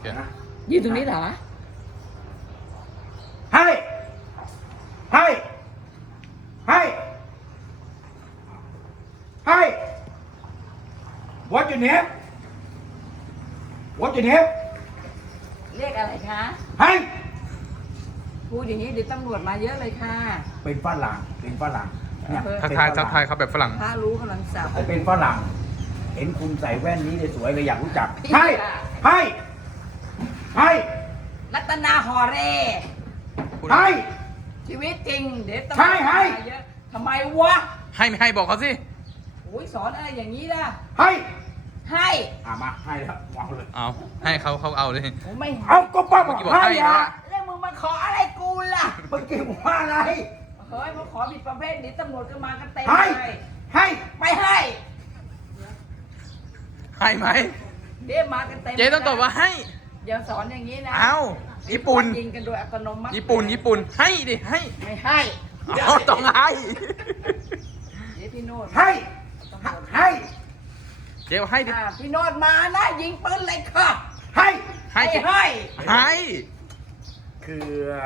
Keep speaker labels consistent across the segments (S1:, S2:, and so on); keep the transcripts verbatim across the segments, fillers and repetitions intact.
S1: ยืนตรงนี้เหรอ
S2: ให้ให้ให้ให้ What's your name What's your name
S1: เรียกอะไรคะ
S2: ให้
S1: พูดอย่างนี้เดี๋ยวตำรวจมาเยอะเลยค่ะ
S2: เป็นฝรั่งเป็นฝรั่งเนี่ย
S3: ทักทายทักทายเขาแบบฝรั่ง
S1: ถ้ารู้กำลังสับ
S2: เป็นฝรั่งเห็นคุณใส่แว่นนี้เลยสวยเลยอยากรู้จักให้ให้ให้
S1: รัตนาฮอเร่
S2: ให้
S1: ชีวิตจริงเดี๋ยวตำรวจ
S2: ให้ให้
S1: มาเยอะทำไมวะ
S3: ให้ไม่ให้บอกเขาสิ
S1: โอ้ยสอนอะไรอย่างนี้ล่ะ
S2: ให้
S1: ให้
S2: อ่ะมาให้แล้ววางเลย
S3: เอาให้เขาเขาเอาเลย
S1: ผมไม่ให้
S2: เอาก็ป้าบอก
S3: เมื่อกี้บอก
S2: ให้
S3: ให้
S2: อะ
S3: นะ
S1: แล้วมึงมาขออะไรกูล่ะ
S2: เมื่อกี้บอกว่าอะไร
S1: เฮ้ยมาขอผิดประเภทนี้ตำรวจก็มากันเต็ม
S2: ให้
S1: เลย
S2: ให้
S1: ไม่ให้
S3: ให้ไหม
S1: เดี๋ยวมากันเต็ม
S3: เจ๊ต้องตอบว่าให้
S1: อย่าสอนอย่างนี้นะ
S3: เอาญี่ปุ่น
S1: ยิงกันโดยอัตโนมัติ
S3: ญี่ปุ่นญี่ปุ่นให้ดิให้
S1: ไม่ให้
S3: เอาต้องให้
S1: เดี๋ยวพี่โนด
S2: ให้ให้
S3: เจ๊บอกให้ดิ
S1: อ่าพี่โนดมานะยิงปืนเลยค่ะ
S2: ให้
S3: ให้
S1: ไม่
S3: เจ๊
S1: ให้
S3: ให้
S2: คือ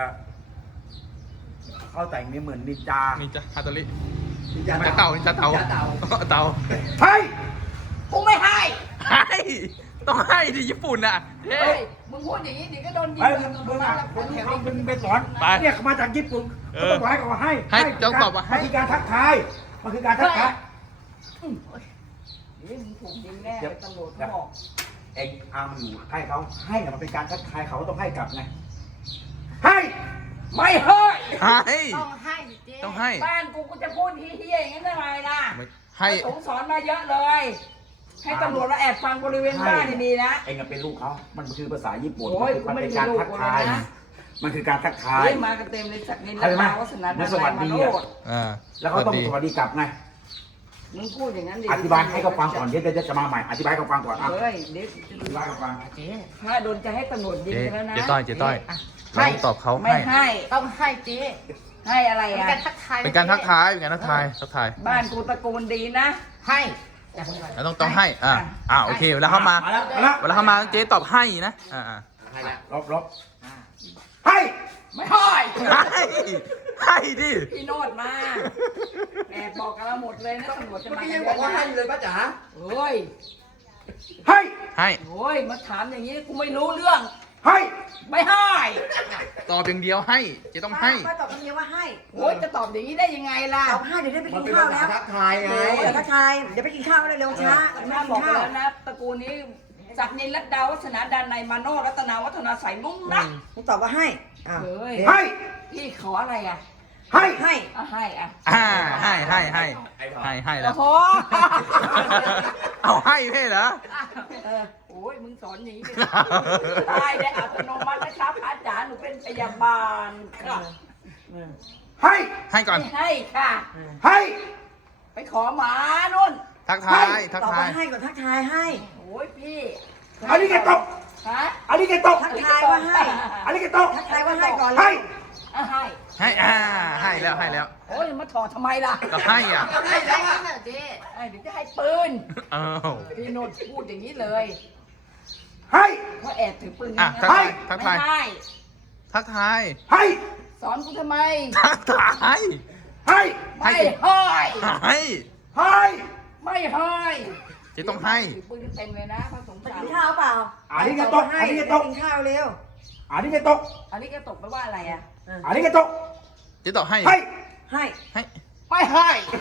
S2: เขาแต่งนี่เหมือนนินจา
S3: นี่จ้ะฮาตาลิ
S2: นิน
S3: จะ
S2: จา
S3: เต่าจะเต่าเต่า
S2: ให้
S1: กูไม่ให้
S3: ให้ต้องให้ดิญี่ปุ่นอ่ะเจ๊
S1: เฮ้ยมึงพูดอย่างนี้เดี๋ยวก็โดนยิง
S2: เฮ้ย
S1: กั
S2: มึ
S1: น
S2: ง
S1: ตร
S2: มึ
S1: ง
S2: ง
S1: นั้
S2: อ่ะ
S1: น
S2: มึง
S1: แล้ว
S2: มึงมึงไปสอน
S3: ไป
S2: เนี่ยเขามาจากญี่ปุ่น
S3: เอ
S2: ก็
S3: อ
S2: ต้องบอกให้เขาว่าให้
S3: ให้
S2: คื
S3: ต้องตอบว่าให้
S2: มันคือการทักทายมันคือการทักทาย
S1: อืมเดี๋ยวมึงถูกยิงแน่เลยตำรวจเขาบอก
S2: เองอามันอยู่ให้เขาให้เนี่ยมันเป็นการทักทายเขาก็ต้องให้กลับไงให้
S1: ไม่ให้
S3: ให้
S1: ต้องให้เจ๊
S3: ต้องให้
S1: บ้านกูกูจะพูดเฮี้ยๆอย่างนั้นได้ไงล่ะ
S3: ให้
S1: พระสงฆ์สอนมาเยอะเลย ให้ตำรวจมาแอบฟังบริเวณบ้านดีๆนะ
S2: เองอะเป็นลูกเขามันคือภาษาญี่ปุ่น
S1: โอ้ย
S2: มัน
S1: กูไม่
S2: เป็น
S1: ได้
S2: การ
S1: เป็นลูก
S2: ทักทาย
S1: กูเลยนะ
S2: มันคือการทักทาย
S1: เฮ้ยมากันเต็มเลยจากนิน
S2: เข้าใจไหม
S1: ลาวัฒนา
S2: เหมือนสวัสดี
S1: มา
S2: อะ
S1: โนด
S3: อ่า
S2: แล้วเขาต้องสวัสดีกลับไง
S1: มึงพูดอย่างนั้นดิ
S2: อธิบายให้เขาฟังก่อนเดี๋ยวจะมาใหม่อธิบายให้เขาฟังก่อนอ่ะ
S1: เฮ้ยเดี๋ยว
S2: อธิบายให้เขาฟัง
S1: เจ๊ถ้าโดนจะให้ตำรวจยิง
S3: เจ๊
S1: กันแล้วนะ
S3: เจ๊ต้อยเจ๊ต้อย
S1: อ่ะ
S3: ลองตอบเขา
S1: ไม่
S3: ให้
S1: ให้
S4: ต้องให้เจ๊
S1: ให้อะไร
S4: เป็น
S1: อ่ะ
S4: การทักทาย
S3: เป็นการทักทายเป็นการทักทายทักทาย
S1: บ้านกูตระกูลดีนะ
S4: ให้อย่าเพิ่งก่อน
S3: แล้วต้องต้องให้ อ่า อ่า โอเค เวลาเข้ามา
S2: มาแล้วมาแล้ว
S3: เวลาเข้ามาเจ๊ตอบให้นะ อ่าอ่า
S2: ให้แล้วลบลบให้
S1: ไม่ให้
S3: ให้ ให้ดิ
S1: พี่โนดมาแอบบอกกันแล้วหมดเลยนะตำรวจจะมา
S4: พี่ยังบอกว่าให้เลยป้าจ๋า
S1: เฮ้ย
S2: ให้
S3: ให้
S1: โอ้ยมาถามอย่างนี้กูไม่รู้เรื่อง
S2: ให้
S1: ไม่ให้
S3: ตอบอย่างเดียวให้ เจ๊ต้องให้
S4: ป้าตอบคำเดียวว่าให้
S1: โอ้ยจะตอบอย่างนี้ได้ยังไงล่ะ
S4: ตอบให้เดี๋ยวได้ไป
S2: มั
S4: กิ
S2: น
S4: น
S2: เป็น
S4: ข้าว
S2: ภาษา
S4: แล้ว
S2: ทักทายไง
S4: เดี๋ยวทักทายเดี๋ยวไปกินข้าวแล้วเร็วช้า
S1: แม่บอกไปแล้วนะตระกูลนี้ศักดิ์นินรัตดาวัฒนาดานในยมาโนรัตนาวัฒนาใสมุ่งนะ
S4: ผมตอบว่าให้อ้าว
S1: เฮ้ย
S2: ให้
S1: พี่ขออะไรอ่ะ
S2: ให้
S4: ให้
S1: อ่ะให้อ่ะ
S3: อ่า ให้ ให้ ให้ ให้ ให้แล้
S1: โอ้
S3: ว
S1: โห
S3: เอาให้เพ่เหรอ
S1: เออโอ้ยมึงสอนอย่างนี้เลยได้ได้อัตโนมัตินะครับอาจารย์หนูเป็นพยาบาลค่ะ
S2: ให้
S3: ให้ก่อน
S1: ไม่ให้ค่ะ
S2: ให้
S1: ไปขอหมานุ่น
S3: ทักทาย ทัก
S4: ตอบ
S3: ทา
S4: ว่าย ให้ก่อนทักทายให้
S1: โอ้ยพี่
S2: อันนี้แกตก
S1: ฮะ
S2: อันนี้แกตก
S4: ทักทายว่าให้
S2: อันนี้แกตก
S4: ทักทายว่าให้ก่อนเล
S2: ให้
S4: ย
S1: อ่ะให้
S3: ให้ อ่า ให้แล้ว ให้แล้ว
S1: โอ้ยมาถอดทำไมล่ะ
S3: ก็ให้อ่ะ
S4: ให้แล้วอ่ะเจ๊
S1: ไอ้เดี๋ยวจะให้ปืน
S3: อ้าว
S1: พี่โนดพูดอย่างนี้เลย
S2: ให้
S1: เขาแอบถือปืน
S3: อ่ะ
S1: นะ
S3: ทักทาย ทักทาย
S1: ไม่ให้
S3: ทักทาย
S2: ให้
S1: สอนกูทำไม
S3: ทักทาย
S2: ให้
S1: ไม่ให้
S3: ให้
S2: ให้
S1: ไม่ให้
S3: เจ๊ต้องให้
S1: ถือปืนเต็มเลยนะพระสงฆ์
S4: ไป
S1: สา
S4: กิ
S1: ม
S4: นข้าวเปล่า
S2: อันนี้แกตก
S4: ให้
S2: อันนี้แก
S4: เดี๋ยว
S2: ต
S4: ไป
S2: ก
S4: กินข้าวเร็ว
S2: อันนี้แกตก
S1: อันนี้แกตกไปว่าอะไรอ่ะ
S2: อันนี้แกตก
S3: เจ๊ตอบให้
S2: ให้
S4: ให้
S3: ให้
S1: ไม่ให้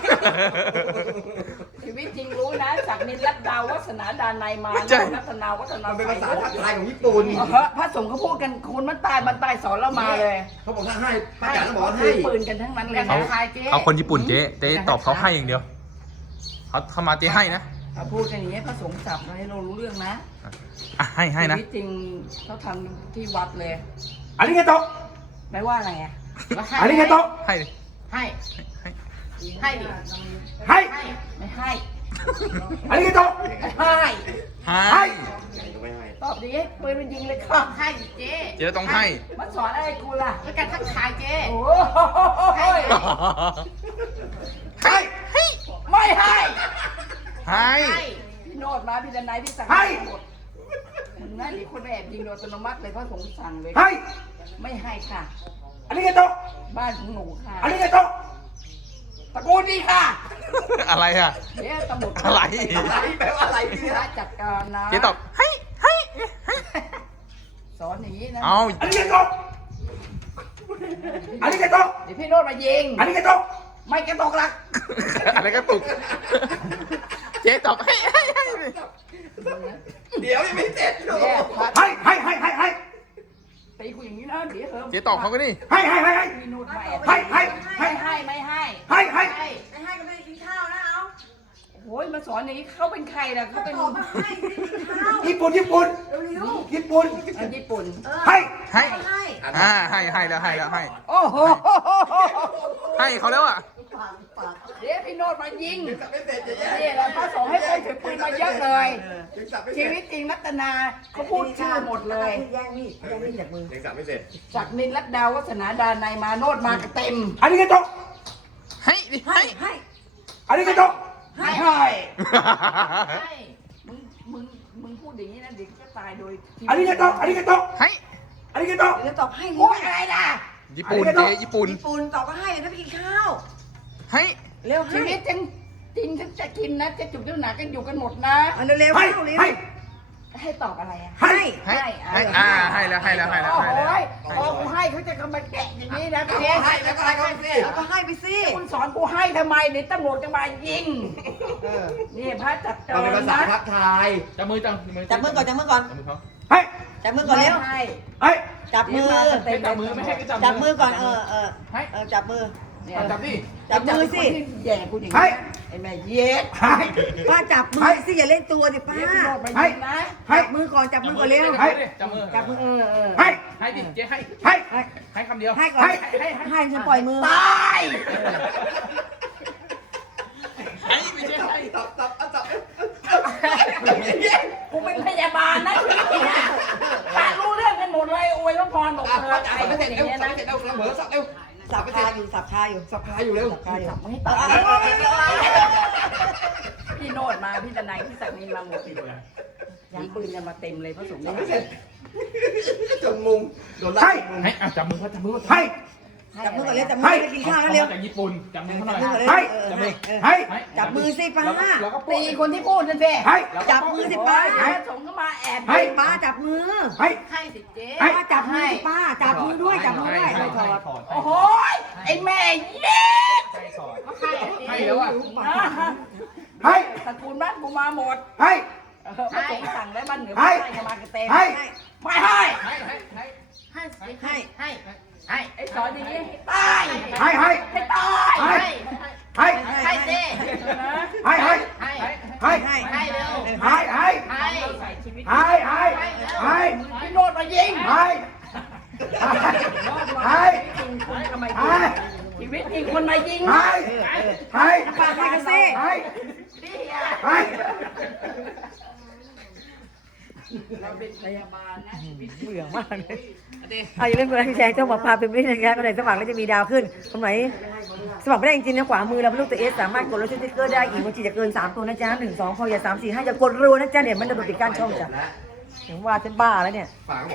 S1: ชีวิตจริงรู้นะจากนินรัตดาวัฒนาดานในยมา
S3: ไม่ใช่
S1: รัตนาวัฒนา
S5: มันเป็นภาษาทัก
S1: ใส
S5: ทายของญี่ปุ่น
S1: เออพระสงฆ์เขาพูดกันคุณมันตายมันตายสอนเรามาเลย
S5: เขาบอกถ้าให้ป้าจ๋าต้องบอกว่า
S1: ถื
S5: ให้
S1: อปืนกันทั้งนั้นเลย
S3: เขา
S1: นะ
S3: เขาคนญี่ปุ่นเจ๊ เจ๊ตอบเขาให้อย่างเดียว เขาเข้ามาเจ๊ให้นะ
S1: เอาพูดกันอย่างนี้พระสงฆ์จับมาให้เรารู้เรื่องนะ
S3: อ่ะ ให้ให้นะ
S1: ชีวิตจริงเขาทำที่วัดเลย
S2: อันนี้แกตก
S1: ไม่ว่าอะไรอ่ะ
S2: อันนี้แกตก
S3: ให้ดิ
S4: ให้
S3: ให้
S4: ให้ดิ
S2: ให้
S1: ไม่ให้
S2: อันนี้แกตก
S1: ไม่ให้
S3: ให้
S1: ตอบดีให้ปืนมันยิงเลย
S4: ต
S1: ค่ะ
S4: อบให้เจ๊
S3: เจ๊ต้องให้
S1: มันสอนอะไรกูล่ะ
S4: เป็นการทักทายเจ๊
S1: โอ้ย
S2: ให้
S1: ไม่ให้
S3: ให้
S1: พี่โนดมาพี่ดนายพี่สั่ง
S2: ให้
S1: หมดมันนะเดี๋ยวคนแอบยิงโดยอัตโนมัติเลยพระสงฆ์สั่งเลย
S2: ให้
S1: ไม่ให้ค่ะ
S2: อันนี้แกโตะ
S1: บ้านของหนูค่ะ
S2: อันนี้แกโตะ
S1: ตะโกนดีค่ะ
S3: อะไรอ่ะ
S1: เดี๋ยวตำรวจ
S3: อะไร
S5: อะไรแปลว่าอะไร
S1: พระจัดการนะ
S3: เจ๊ตอบให้ให้ให้
S1: สอนอย่างนี้นะ
S3: เอา
S2: อันนี้แกโตะอันนี้แกโตะ
S1: เดี๋ยวพี่โนดมายิง
S2: อันนี้แกโตะ
S1: ไม่กระตกหลัก
S3: อะไรก็ตุก เจ๊ตอบให้ให้ให้
S5: เดี๋ยวยังไม่เสร็จหนู
S1: เนี่ยพระ
S2: ให้ให้ให้ให้ให้
S1: ตีกูอย่างนี้นะเดี๋ยวเถอะ
S3: เจ๊ตอบเขาก็นี่
S2: ให้ให้ให้ให้
S1: พี่โนดมาแอบ
S2: ให้ให้ให้
S1: ไม่ให้ไม่ให้
S2: ให้ให้
S4: ไม่ให้ก็ไม่ได้กินข้าวนะเอา
S1: โอ้ยมาสอนอย่างนี้เขาเป็นใครล่ะเขาเป็น
S4: ตอบมาให้ไม่ได้กินข้าว
S2: ญี่ปุ่นญี่ปุ่น
S4: เร็ว
S2: ญี่ปุ่น
S1: เออญี่ปุ่น
S4: ๆเออ
S2: ให้
S3: ให้
S4: ให้
S3: อ่าให้ให้แล้วให้แล้วให้
S1: โอ้โห
S3: ให้เขาแล้วอ่ะ
S4: ปากปาก
S1: เดี๋ยวพี่โนดมายิง
S5: ยังสับไม่เสร็จเจ๊
S1: นี่แหละพระสงฆ์ให้คนถือปืนมาเยอะเลย
S5: ยังสับไม่เส
S1: ชี
S5: ร็จ
S1: วิตจริงรัตนาเขาพูดชื่อหมดเลย
S4: แย่งมีดแย่งมีดจากมือ
S5: ยังสับไม่เสร็จ
S1: จากนินรัตดาวัฒนาดานายมาโนดมากันเต็ม
S2: อันนี้แกโตะ
S3: ให้ดิ
S4: ให้
S3: ให้
S4: ให้
S2: อันนี้แกโตะ
S1: ให้ให้ให้มึงมึงมึงพูดอย่างนี้นะเด็กจะตายโดยที่
S2: อันนี้แกโตะอันนี้แกโตะ
S3: ให้
S2: อันนี้แกโตะ
S4: เดี๋ยวตอบให้
S1: โอ้ยอะไรล่ะ
S3: ญี่ปุ่นเจ๊ญี่ปุ่น
S4: ญี่ปุ่นตอบมาให้ถ้าไปกินข้าว
S3: ให้
S4: เร็ว
S1: ชี
S4: ให้
S1: วิตจริงจริงฉันจะกินนะจะจุกจะหนากันอยู่กันหมดนะ
S4: อันเร็วๆ
S2: ให้
S4: เข้าเร็ว
S2: ให้
S1: ให้ตอบอะไรอ่ะ
S2: ให้
S3: ให้ให้อ่าให้แล้วให้แล้วให้แล้ว
S1: โอ้
S3: ให้
S1: โห
S3: แล้ว
S1: พอกูให้เขาจะกำมาแกะอย่างนี้นะ
S5: ก็
S1: เจ๊
S5: ให้แล้วก็ให้เขาสิ
S4: แล้วก็ให้ไปสิ
S1: คุณสอนกูให้ทำไมเดี๋ยวตำรวจจะมายิง
S4: เออ
S1: นี่พระจัดจ
S5: มัน
S1: ร
S5: เป็นภาษา
S1: นะ
S5: ทักทาย
S3: จับมือจับ
S4: จับมือก่อนจับมือก่อน
S3: จับมือเขา
S2: ให้
S4: จับมือก่อนเร็ว
S1: ไม่ให้
S2: ให้
S4: จับมือ
S1: เดี๋ยวากันเต็
S3: จับมือไม่ให้ก็จับ
S4: จับมือก่อนเออเออ
S3: ให้
S4: เออจับมือ
S1: เนี่ย
S3: จับดิ
S4: จับมือสิ
S1: ไคนที่แย่กูอย่างนี้นะไอ้แม่เย็ด
S2: ให้
S4: ป้าจับมือสิอย่าเล่นตัวดิป้า
S1: เดี๋ยวพี่โนดมา
S2: ให้
S1: ยิงนะ
S2: ให้
S4: จับมือก่อนจับมือก่อนเร็ว
S3: ให้จับมือ
S4: จับมือเออเออ
S2: ให้
S3: ให้ดิเจ๊ให้
S2: ให้
S4: ให้
S3: ให้คำเดียว
S4: ให้ก่อน
S2: ให้
S4: ให้ให้ฉันปล่อยมือ
S1: ตาย
S3: ให้ไม่ใช่ให้
S5: สับสับสับ
S1: กูเป็นพยาบาลนะชีวิตจริงอะป้ารู้เรื่องกันหมดเลยโอ้ยพระพรบอกเธอ
S5: ป้าจ๋า
S1: ไอ้
S5: สับไม่
S1: เส
S5: เส
S1: ร็
S5: ร็
S1: จ
S5: จ
S1: อย่าง
S5: เร็ว
S1: เงี้ย
S5: สับ
S1: นะ
S5: ไม่เสร็จเร็วเสมอสับเร็ว
S4: สับคาอยู่สับคาอยู่
S5: สับพายอยู่เร็ว
S4: สับคาอยู่
S1: จับไม่ให้ตายพี่โนดมาพี่ตะไนพี่ศักดิ์นินมาหมดมีปืนกันมาเต็มเลยพระสงฆ์
S5: สับไม่เสร็จจนมุงโดนไล่
S2: ให้
S3: ให้อ่ะจับมือเขาจับมือเขา
S2: ให้
S4: จับมือก่อนเร็วจับมือไปกินข้าวแล้วเร็ว
S3: มาจากญี่ปุ่นจับมือเขาหน่อย
S4: จับมือก่อนเร็ว
S2: ให้
S4: เออให้เออ
S2: ให้
S3: ให้
S4: จับมือสิป้า
S3: แล้วก็
S1: ตีคนที่พูดนั่นสิ
S2: ให้
S4: จับมือสิป้า
S1: โอ้ยพระสงฆ์ก็มาแอบ
S2: ให้
S4: ป้าจับมือ
S2: ให้
S1: ให้สิเจ๊
S2: ให้
S4: ป้าจับมือสิป้าจับมือด้วยจับมือด้วย
S3: ให้ถอด
S1: โอ้โหไอ้แม่เย็ด
S3: ให้ถอด
S1: ให้
S3: ให้แล้วอ่ะ
S2: ให้
S1: ตระกูลบ้านกูมาหมด
S2: ให้
S1: เออพระสงฆ์สั่งแล้วบ้านเหนือ
S2: ให้
S1: บ้านใต้จะมากันเต็ม
S2: ให้
S1: ไม่ให้
S3: ให้ให้ให้
S4: ให้ให้
S1: ให้ให้ไอ้สอนอย่างนี้ตาย
S2: ให้ให้
S1: ให้ตาย
S2: ให้ ให้
S1: ให้สิ
S2: ให้ให้
S1: ให้
S2: ให้
S4: ให้
S1: ให้เร็ว
S2: ให้ให้
S1: ให้ใส่ชีวิต
S2: ให้ให้ให้
S1: พี่โนดมายิง
S2: ให้ให้
S1: จริงคนทำไม
S2: ให้
S1: ชีวิตจริงคนมายิง
S2: ให้ให้
S4: ป้าให้กันสิ
S2: ให้
S1: นี่อะ
S2: ให้
S1: เราเป็นพยาบาลนะชีวิต
S4: เบื่อมากเลยเอาอย่าลืมกดไลค์กดแชร์ช่องบอกพาเป็นวิทยาการอะไรสมัครแล้วจะมีดาวขึ้นคนไหนสมัครไม่ได้จริงๆนะขวามือเราเป็นลูกตัวเอสสามารถกดรถสติ๊กเกอร์ได้อีกบางทีจะเกินสามตัวนะจ๊ะหนึ่งสองพออย่าสามสี่ห้าอย่ากดรัวนะจ๊ะเดี๋ยวมันจะโดนปิดกั้นช่องจ้ะถึงว่าฉันบ้าแล้วเนี่ย
S5: ฝาก